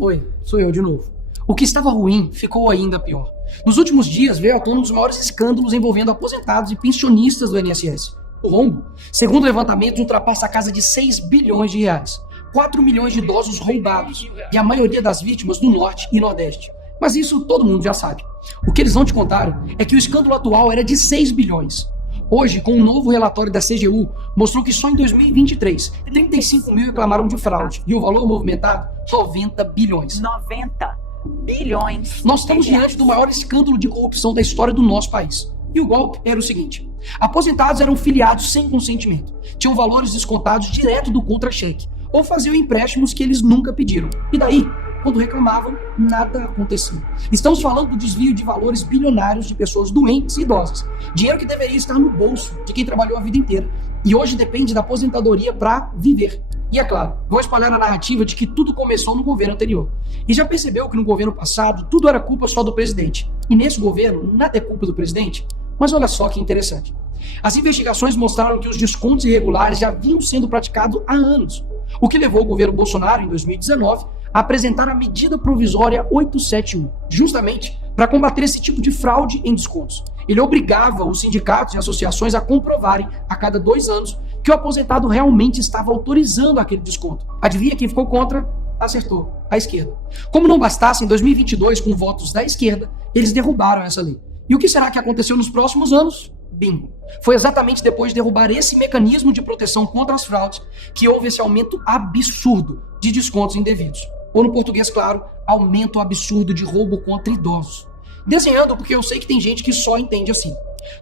Oi, sou eu de novo. O que estava ruim ficou ainda pior. Nos últimos dias veio à tona um dos maiores escândalos envolvendo aposentados e pensionistas do INSS. O rombo, segundo levantamentos, ultrapassa a casa de 6 bilhões de reais. 4 milhões de idosos roubados e a maioria das vítimas do Norte e Nordeste. Mas isso todo mundo já sabe. O que eles não te contaram é que o escândalo atual era de 6 bilhões. Hoje, com um novo relatório da CGU, mostrou que só em 2023, 35 mil reclamaram de fraude e o valor movimentado, 90 bilhões. 90 bilhões. Nós estamos diante do maior escândalo de corrupção da história do nosso país. E o golpe era o seguinte: aposentados eram filiados sem consentimento, tinham valores descontados direto do contra-cheque, ou faziam empréstimos que eles nunca pediram. E daí, quando reclamavam, nada acontecia. Estamos falando do desvio de valores bilionários de pessoas doentes e idosas. Dinheiro que deveria estar no bolso de quem trabalhou a vida inteira e hoje depende da aposentadoria para viver. E é claro, vão espalhar a narrativa de que tudo começou no governo anterior. E já percebeu que no governo passado tudo era culpa só do presidente. E nesse governo nada é culpa do presidente? Mas olha só que interessante. As investigações mostraram que os descontos irregulares já vinham sendo praticados há anos, o que levou o governo Bolsonaro, em 2019, a apresentar a medida provisória 871, justamente para combater esse tipo de fraude em descontos. Ele obrigava os sindicatos e associações a comprovarem, a cada 2 anos, que o aposentado realmente estava autorizando aquele desconto. Adivinha quem ficou contra? Acertou, a esquerda. Como não bastasse, em 2022, com votos da esquerda, eles derrubaram essa lei. E o que será que aconteceu nos próximos anos? Bingo. Foi exatamente depois de derrubar esse mecanismo de proteção contra as fraudes que houve esse aumento absurdo de descontos indevidos. Ou no português, claro, aumento absurdo de roubo contra idosos. Desenhando porque eu sei que tem gente que só entende assim.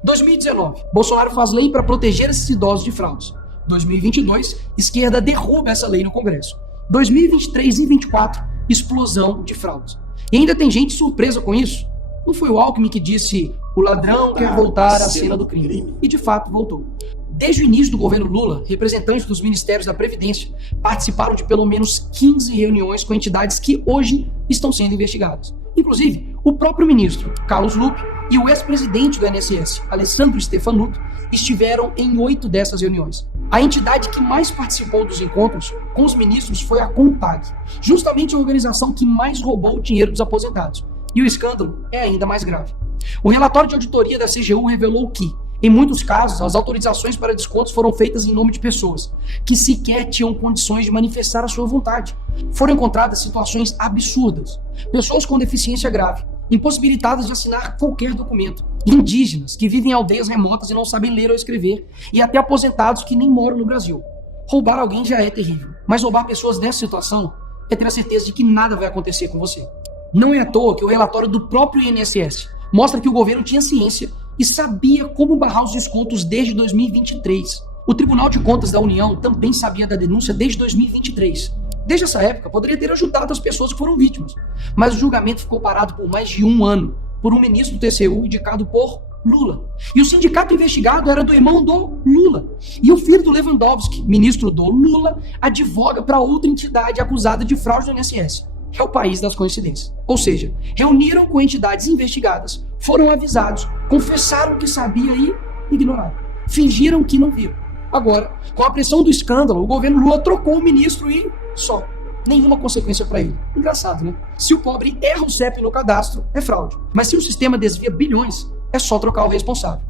2019, Bolsonaro faz lei para proteger esses idosos de fraudes. 2022, esquerda derruba essa lei no Congresso. 2023 e 2024, explosão de fraudes. E ainda tem gente surpresa com isso. Não foi o Alckmin que disse: o ladrão quer voltar à cena do crime. E de fato voltou. Desde o início do governo Lula, representantes dos Ministérios da Previdência participaram de pelo menos 15 reuniões com entidades que hoje estão sendo investigadas. Inclusive, o próprio ministro Carlos Lupe e o ex-presidente do INSS, Alessandro Stefanuto, estiveram em 8 dessas reuniões. A entidade que mais participou dos encontros com os ministros foi a CONTAG, justamente a organização que mais roubou o dinheiro dos aposentados. E o escândalo é ainda mais grave. O relatório de auditoria da CGU revelou que, em muitos casos, as autorizações para descontos foram feitas em nome de pessoas que sequer tinham condições de manifestar a sua vontade. Foram encontradas situações absurdas. Pessoas com deficiência grave, impossibilitadas de assinar qualquer documento. Indígenas que vivem em aldeias remotas e não sabem ler ou escrever. E até aposentados que nem moram no Brasil. Roubar alguém já é terrível. Mas roubar pessoas nessa situação é ter a certeza de que nada vai acontecer com você. Não é à toa que o relatório do próprio INSS mostra que o governo tinha ciência e sabia como barrar os descontos desde 2023. O Tribunal de Contas da União também sabia da denúncia desde 2023. Desde essa época, poderia ter ajudado as pessoas que foram vítimas. Mas o julgamento ficou parado por mais de 1 ano, por um ministro do TCU indicado por Lula. E o sindicato investigado era do irmão do Lula. E o filho do Lewandowski, ministro do Lula, advoga para outra entidade acusada de fraude no INSS. É o país das coincidências. Ou seja, reuniram com entidades investigadas, foram avisados, confessaram que sabia e ignoraram. Fingiram que não viram. Agora, com a pressão do escândalo, o governo Lula trocou o ministro e só. Nenhuma consequência para ele. Engraçado, né? Se o pobre erra o CEP no cadastro, é fraude. Mas se o sistema desvia bilhões, é só trocar o responsável.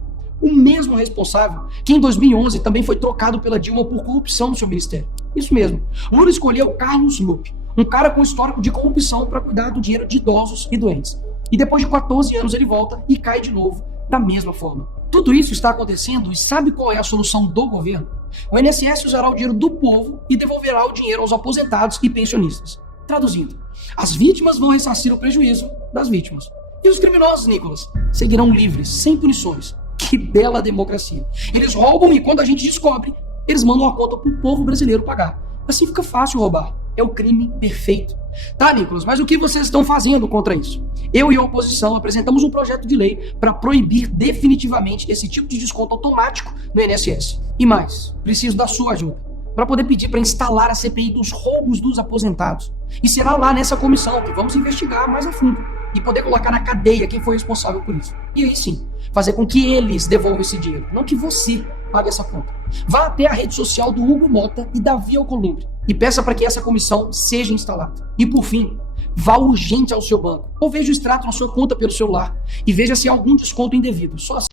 O mesmo responsável que em 2011 também foi trocado pela Dilma por corrupção no seu ministério. Isso mesmo. Lula escolheu Carlos Lupe, um cara com histórico de corrupção para cuidar do dinheiro de idosos e doentes. E depois de 14 anos ele volta e cai de novo da mesma forma. Tudo isso está acontecendo e sabe qual é a solução do governo? O INSS usará o dinheiro do povo e devolverá o dinheiro aos aposentados e pensionistas. Traduzindo, as vítimas vão ressarcir o prejuízo das vítimas. E os criminosos, Nicolas, seguirão livres, sem punições. Que bela democracia. Eles roubam e quando a gente descobre, eles mandam a conta para o povo brasileiro pagar. Assim fica fácil roubar. É o crime perfeito. Tá, Nicolas, mas o que vocês estão fazendo contra isso? Eu e a oposição apresentamos um projeto de lei para proibir definitivamente esse tipo de desconto automático no INSS. E mais, preciso da sua ajuda para poder pedir para instalar a CPI dos roubos dos aposentados. E será lá nessa comissão que vamos investigar mais a fundo e poder colocar na cadeia quem foi responsável por isso. E aí sim, fazer com que eles devolvam esse dinheiro, não que você pague essa conta. Vá até a rede social do Hugo Mota e Davi Alcolumbre e peça para que essa comissão seja instalada. E por fim, vá urgente ao seu banco ou veja o extrato na sua conta pelo celular e veja se há algum desconto indevido. Só assim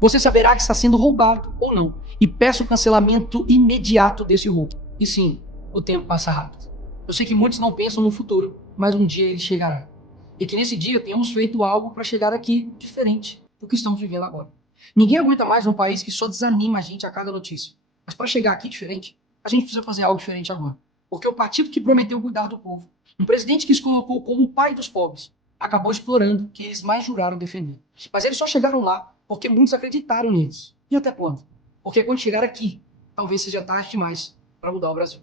você saberá que está sendo roubado ou não e peça o cancelamento imediato desse roubo. E sim, o tempo passa rápido. Eu sei que muitos não pensam no futuro, mas um dia ele chegará. E que nesse dia tenhamos feito algo para chegar aqui diferente do que estamos vivendo agora. Ninguém aguenta mais um país que só desanima a gente a cada notícia. Mas para chegar aqui diferente, a gente precisa fazer algo diferente agora. Porque o partido que prometeu cuidar do povo, um presidente que se colocou como o pai dos pobres, acabou explorando o que eles mais juraram defender. Mas eles só chegaram lá porque muitos acreditaram neles. E até quando? Porque quando chegar aqui, talvez seja tarde demais para mudar o Brasil.